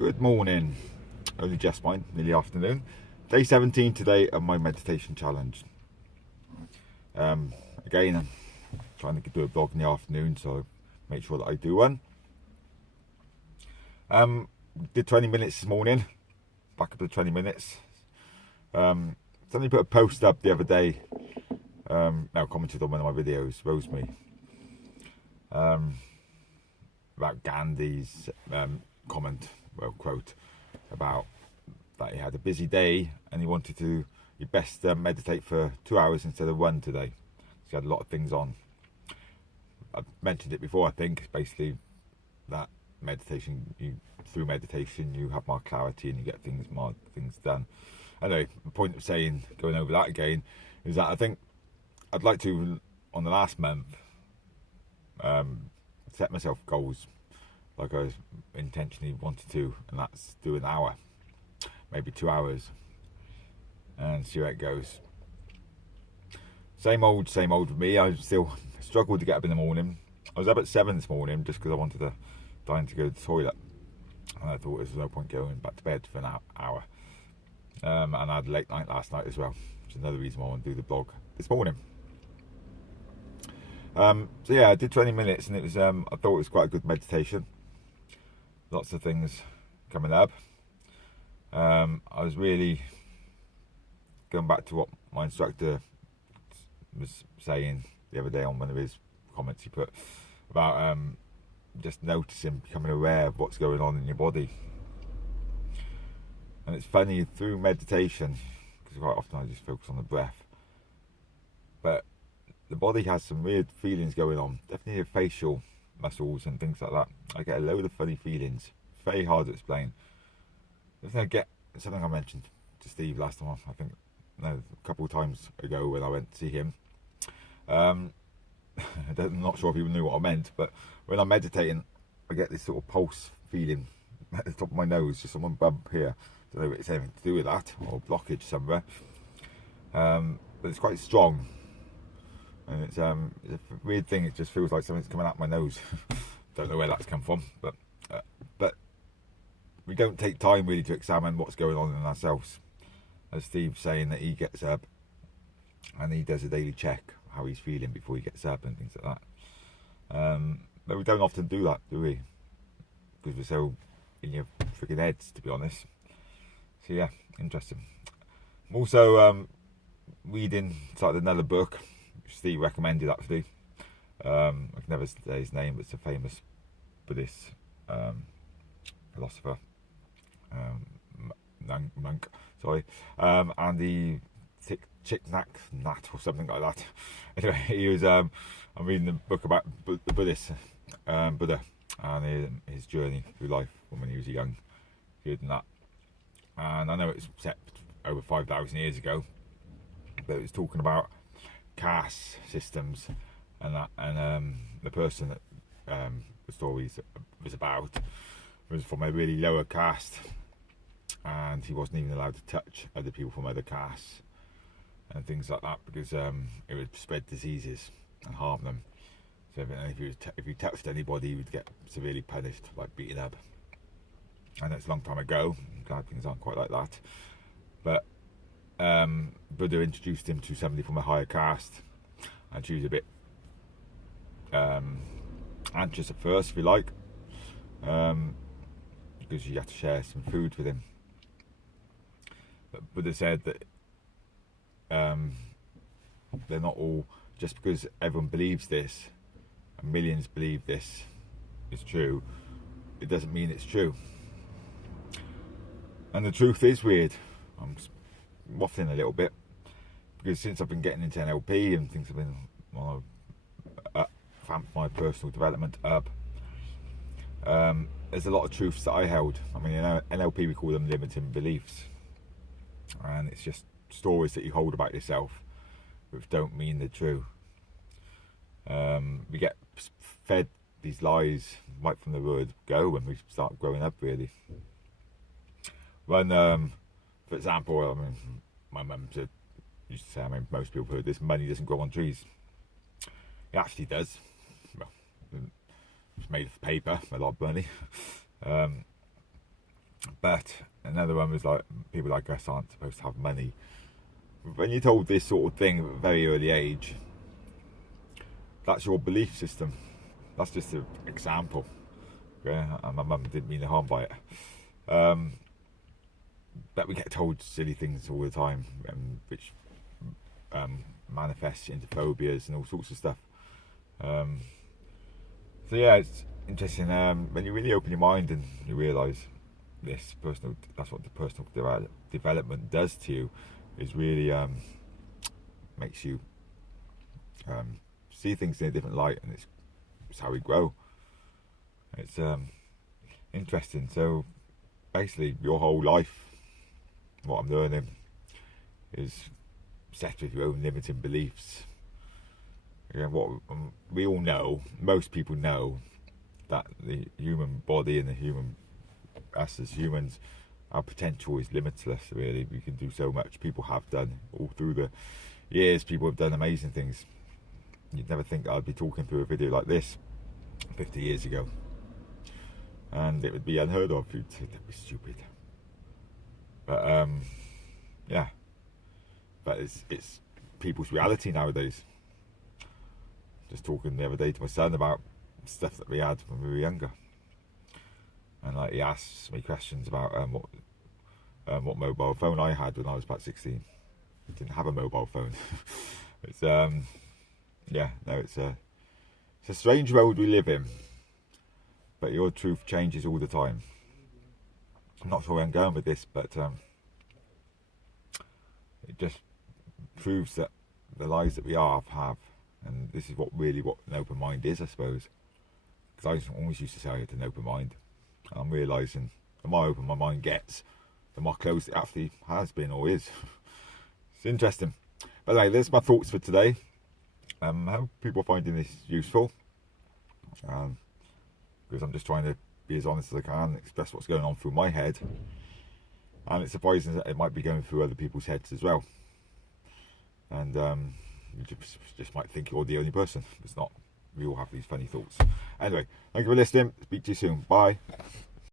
Good morning, only just mine, nearly afternoon. Day 17 today of my meditation challenge. Again, I'm trying to do a vlog in the afternoon, so make sure that I do one. Did 20 minutes this morning, back up to 20 minutes. Somebody put a post up the other day, now commented on one of my videos, Rosemary, about Gandhi's quote about that he had a busy day and he wanted to best meditate for 2 hours instead of one today. So he had a lot of things on. I've mentioned it before, I think. Basically that through meditation you have more clarity and you get more things done. Anyway, the point of going over that again is that I think I'd like to, on the last month, set myself goals like I intentionally wanted to, and that's do an hour, maybe 2 hours, and see where it goes. Same old with me. I still struggle to get up in the morning. I was up at 7 this morning just because I wanted to dying to go to the toilet, and I thought there was no point going back to bed for an hour. And I had a late night last night as well, which is another reason why I want to do the blog this morning. So yeah, I did 20 minutes and it was I thought it was quite a good meditation. Lots of things coming up. I was really going back to what my instructor was saying the other day on one of his comments he put about just noticing, becoming aware of what's going on in your body. And it's funny, through meditation, because quite often I just focus on the breath, but the body has some weird feelings going on, definitely the facial muscles and things like that. I get a load of funny feelings, very hard to explain. I get something I mentioned to Steve last time, I think, a couple of times ago when I went to see him. I'm not sure if people knew what I meant, but when I'm meditating, I get this sort of pulse feeling at the top of my nose, just one bump here. I don't know if it's anything to do with that or blockage somewhere, but it's quite strong. And it's a weird thing. It just feels like something's coming out my nose. Don't know where that's come from, but we don't take time really to examine what's going on in ourselves. As Steve's saying that he gets up and he does a daily check how he's feeling before he gets up and things like that. But we don't often do that, do we? Because we're so in your freaking heads, to be honest. So yeah, interesting. I'm also started another book. Steve recommended actually. I can never say his name, but it's a famous Buddhist philosopher, monk, sorry, Andy Thich Nhat Hanh or something like that. Anyway, he was. I'm reading the book about the Buddhist Buddha and his journey through life from when he was a young kid and that. And I know it's set over 5,000 years ago, but it was talking about caste systems and that, and the person that the story was about was from a really lower caste, and he wasn't even allowed to touch other people from other castes and things like that because it would spread diseases and harm them. So if you touched anybody, you would get severely punished, like beaten up. I know it's a long time ago. I'm glad things aren't quite like that, but Buddha introduced him to somebody from a higher caste, and she was a bit anxious at first, if you like, because she had to share some food with him. But Buddha said that they're not all, just because everyone believes this and millions believe this is true, it doesn't mean it's true. And the truth is weird. I'm waffling a little bit because since I've been getting into NLP and things have been vamped my personal development up, there's a lot of truths that I held. I mean, in NLP we call them limiting beliefs, and it's just stories that you hold about yourself which don't mean they're true. We get fed these lies right from the word go when we start growing up, really. When for example, I mean, my mum used to say, I mean, most people heard this, money doesn't grow on trees. It actually does. Well, it's made of paper, a lot of money. But another one was like, people like us aren't supposed to have money. When you're told this sort of thing at a very early age, that's your belief system. That's just an example. Yeah, and my mum didn't mean no harm by it. But we get told silly things all the time, which manifests into phobias and all sorts of stuff. So yeah, it's interesting when you really open your mind and you realise that's what the personal development does to you, is really makes you see things in a different light, and it's how we grow. It's interesting. So basically, your whole life, what I'm learning, is set with your own limiting beliefs. What we all know, most people know, that the human body and us as humans, our potential is limitless. Really, we can do so much. People have done all through the years. People have done amazing things. You'd never think I'd be talking through a video like this 50 years ago, and it would be unheard of. You'd say that was stupid. But yeah, but it's people's reality nowadays. Just talking the other day to my son about stuff that we had when we were younger, and like he asked me questions about what mobile phone I had when I was about 16. I didn't have a mobile phone. It's it's a strange world we live in, but your truth changes all the time. I'm not sure where I'm going with this, but it just proves that the lives that we have, and this is what an open mind is, I suppose. Because I always used to say I had an open mind. I'm realising the more open my mind gets, the more closed it actually has been or is. It's interesting. But anyway, there's my thoughts for today. I hope people are finding this useful. Because I'm just trying to be as honest as I can, express what's going on through my head. And it's surprising that it might be going through other people's heads as well. And you just might think you're the only person. It's not. We all have these funny thoughts. Anyway, thank you for listening. Speak to you soon. Bye.